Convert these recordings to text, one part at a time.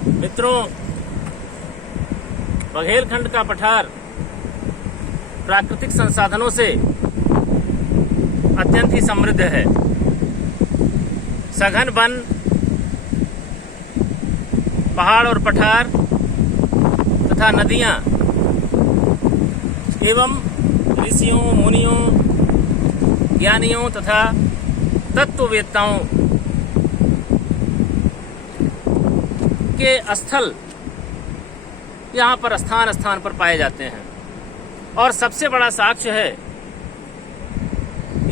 मित्रों, बघेलखंड का पठार प्राकृतिक संसाधनों से अत्यंत ही समृद्ध है। सघन वन, पहाड़ और पठार तथा नदियां एवं ऋषियों, मुनियों, ज्ञानियों तथा तत्ववेत्ताओं के स्थल यहाँ पर स्थान स्थान पर पाए जाते हैं। और सबसे बड़ा साक्ष्य है,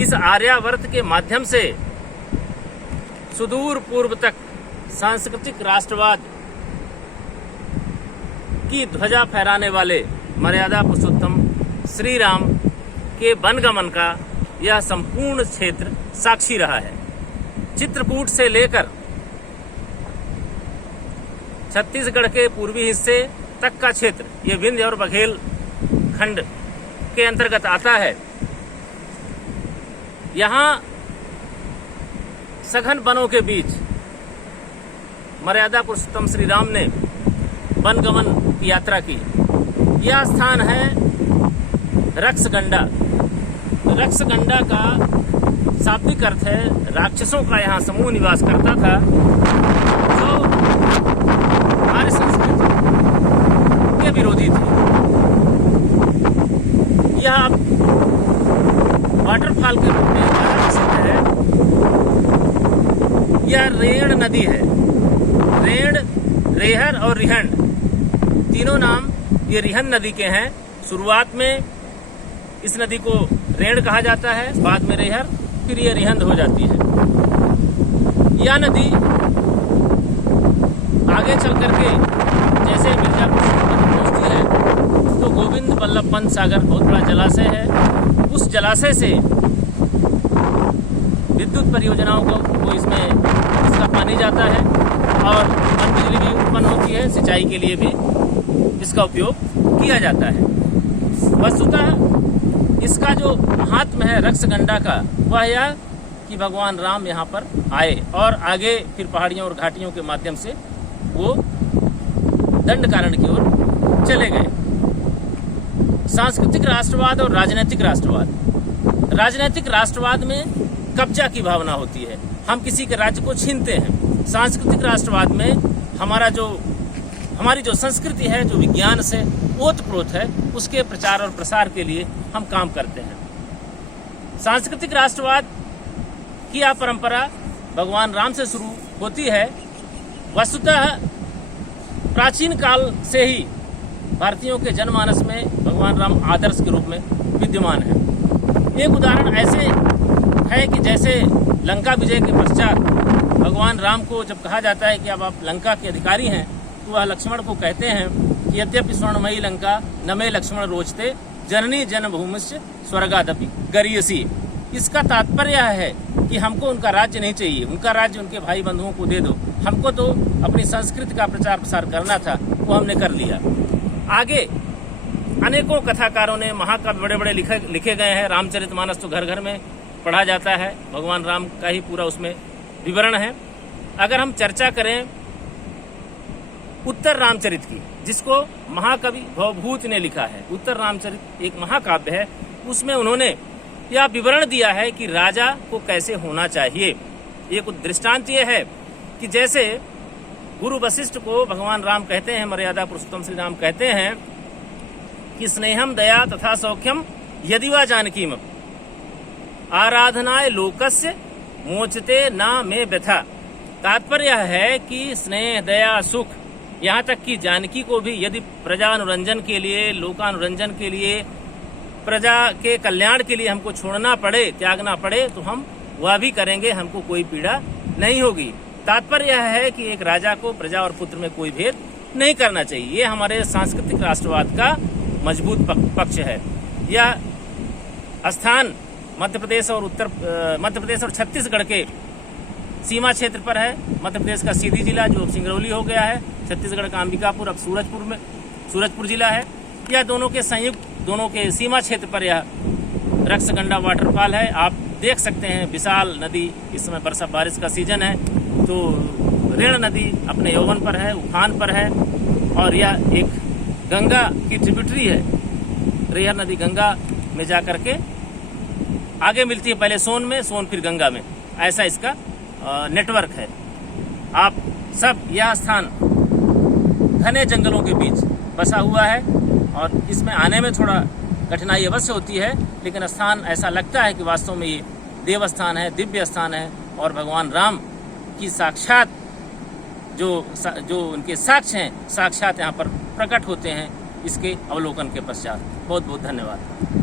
इस आर्यावर्त के माध्यम से सुदूर पूर्व तक सांस्कृतिक राष्ट्रवाद की ध्वजा फहराने वाले मर्यादा पुरुषोत्तम श्री राम के वनगमन का यह संपूर्ण क्षेत्र साक्षी रहा है। चित्रकूट से लेकर छत्तीसगढ़ के पूर्वी हिस्से तक का क्षेत्र ये विंध्य और बघेलखंड के अंतर्गत आता है। यहाँ सघन वनों के बीच मर्यादा पुरुषोत्तम श्री राम ने वनगमन की यात्रा की। यह स्थान है रक्षगंडा। रक्षगंडा का शाब्दिक अर्थ है राक्षसों का यहाँ समूह निवास करता था, जो आर्य संस्कृति के विरोधी थे। यह वाटरफॉल के रूप में ज्यादा प्रसिद्ध है। यह रेण नदी है। रेण, रेहर और रिहंड तीनों नाम ये रिहंद नदी के हैं। शुरुआत में इस नदी को रेण कहा जाता है, बाद में रेहर, फिर ये रिहंद हो जाती है। यह नदी आगे चल करके जैसे मिर्जापुर पहुंचती है तो गोविंद बल्लभ पंत सागर बहुत बड़ा जलाशय है। उस जलाशय से विद्युत परियोजनाओं को इसका पानी जाता है और पन बिजली भी उत्पन्न होती है। सिंचाई के लिए भी इसका उपयोग किया जाता है। वस्तुतः इसका जो महात्म्य है रक्षगंडा का, वह यह कि भगवान राम यहाँ पर आए और आगे फिर पहाड़ियों और घाटियों के माध्यम से वो दंडकारण्य की ओर चले गए। सांस्कृतिक राष्ट्रवाद और राजनीतिक राष्ट्रवाद। राजनीतिक राष्ट्रवाद में कब्जा की भावना होती है, हम किसी के राज्य को छीनते हैं। सांस्कृतिक राष्ट्रवाद में हमारी जो संस्कृति है, जो विज्ञान से ओतप्रोत है, उसके प्रचार और प्रसार के लिए हम काम करते हैं। सांस्कृतिक राष्ट्रवाद की यह परंपरा भगवान राम से शुरू होती है। वस्तुतः प्राचीन काल से ही भारतीयों के जनमानस में भगवान राम आदर्श के रूप में विद्यमान है। एक उदाहरण ऐसे है कि जैसे लंका विजय के पश्चात भगवान राम को जब कहा जाता है कि अब आप लंका के अधिकारी हैं, तो वह लक्ष्मण को कहते हैं कि यद्यपि स्वर्णमयी लंका न मे लक्ष्मण रोचते, जननी जन्मभूमिश्च स्वर्गादपि गरीयसी। इसका तात्पर्य है कि हमको उनका राज्य नहीं चाहिए, उनका राज्य उनके भाई बंधुओं को दे दो, हमको तो अपनी संस्कृति का प्रचार प्रसार करना था, वो हमने कर लिया। आगे अनेकों कथाकारों ने महाकाव्य बड़े बड़े लिखे गए हैं। रामचरितमानस तो घर घर में पढ़ा जाता है, भगवान राम का ही पूरा उसमें विवरण है। अगर हम चर्चा करें उत्तर रामचरित की, जिसको महाकवि भवभूति ने लिखा है, उत्तर रामचरित एक महाकाव्य है, उसमें उन्होंने यह विवरण दिया है कि राजा को कैसे होना चाहिए। एक दृष्टांत यह है कि जैसे गुरु वशिष्ठ को भगवान राम कहते हैं, मर्यादा पुरुषोत्तम श्री राम कहते हैं कि स्नेहम दया तथा सौख्यम यदि वा जानकीम आराधनाय लोकस्य मोचते ना में व्यथा। तात्पर्य है कि स्नेह, दया, सुख, यहाँ तक कि जानकी को भी यदि प्रजानुरंजन के लिए, लोकानुरंजन के लिए, प्रजा के कल्याण के लिए हमको छोड़ना पड़े, त्यागना पड़े, तो हम वह भी करेंगे, हमको कोई पीड़ा नहीं होगी। तात्पर्य यह है कि एक राजा को प्रजा और पुत्र में कोई भेद नहीं करना चाहिए। ये हमारे सांस्कृतिक राष्ट्रवाद का मजबूत पक्ष है। यह स्थान मध्य प्रदेश और छत्तीसगढ़ के सीमा क्षेत्र पर है। मध्य प्रदेश का सीधी जिला जो अब सिंगरौली हो गया है, छत्तीसगढ़ का अंबिकापुर अब सूरजपुर जिला है। यह दोनों के संयुक्त, दोनों के सीमा क्षेत्र पर यह रक्षगंडा वाटरफॉल है। आप देख सकते हैं विशाल नदी। इस समय बारिश का सीजन है तो रेण नदी अपने यौवन पर है, उफान पर है, और यह एक गंगा की ट्रिब्यूटरी है। रैहर नदी गंगा में जाकर के आगे मिलती है, पहले सोन में, सोन फिर गंगा में, ऐसा इसका नेटवर्क है। आप सब, यह स्थान घने जंगलों के बीच बसा हुआ है और इसमें आने में थोड़ा कठिनाई अवश्य होती है, लेकिन स्थान ऐसा लगता है कि वास्तव में ये देवस्थान है, दिव्य स्थान है, और भगवान राम की साक्षात जो उनके साक्ष्य हैं, साक्षात यहाँ पर प्रकट होते हैं इसके अवलोकन के पश्चात। बहुत बहुत धन्यवाद।